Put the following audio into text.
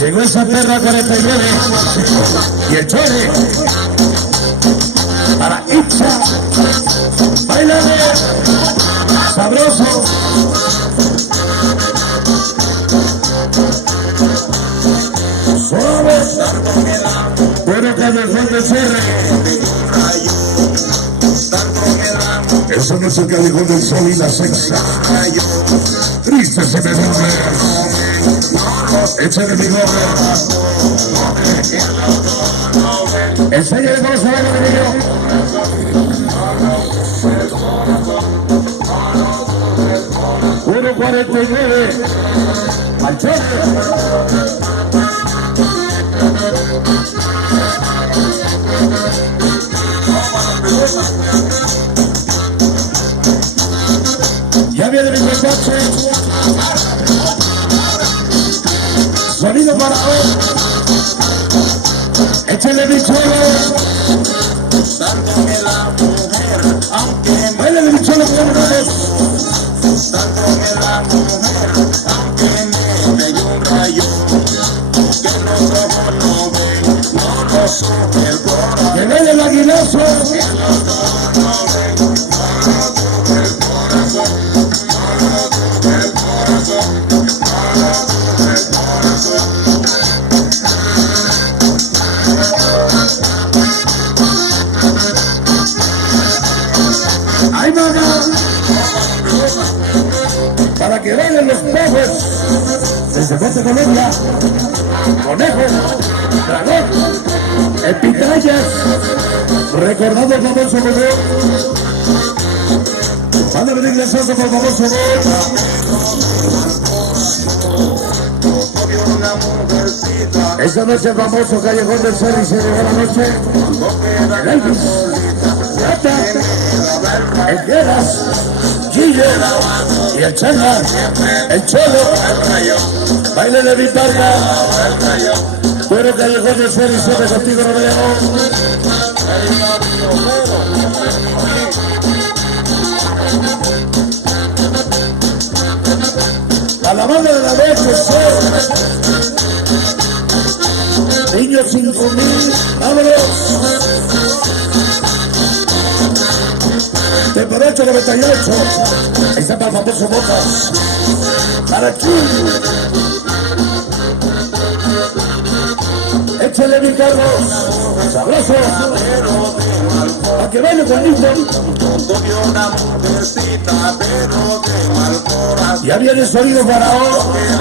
Llegó esa perra 49 y el chore para Itza. Bailame, sabroso. Suave, bueno que me fue de cierre. Eso no es el callejón del sol y la sexta. Triste se me duele. Échale mi gorra. Enséñale cómo se baila, niño. 1:49. Al choque. Ya viene mi muchacho. Sonido para hoy. Échale mi cholo. Dándome la mujer, aunque Baile mi cholo con ustedes. dándome la mujer, aunque me pegue un rayo, que los ojos no ven, no lo sube el corazón. Que baile el aguilazo. Que los ojos no ven, no lo sube el corazón, no lo sube el corazón, no lo sube el corazón. ¡Ay, mamá! Para que bailen los pejos. Desde Monte Colombia. Conejo. Dragón. Epitayas. Recordando el famoso video. Mándame un ingresoso por famoso video. Una mujercita, Esa noche el famoso callejón del Cerro y se llegó la noche. El Elvis. Rata. El Guerras. Gillo. Y el Changa. El Cholo. Baile de mi parca. Pero callejón del Cerro y se me contigo no me llegó. A la banda de la noche, niños 5,000, vámonos. Temperatura 98, ahí está para el famoso Botas. Para aquí. Échale mi Carlos, sabroso. A que baile con Newton. tuve una mujercita, pero de mal corazón. Ya viene sonido para hoy.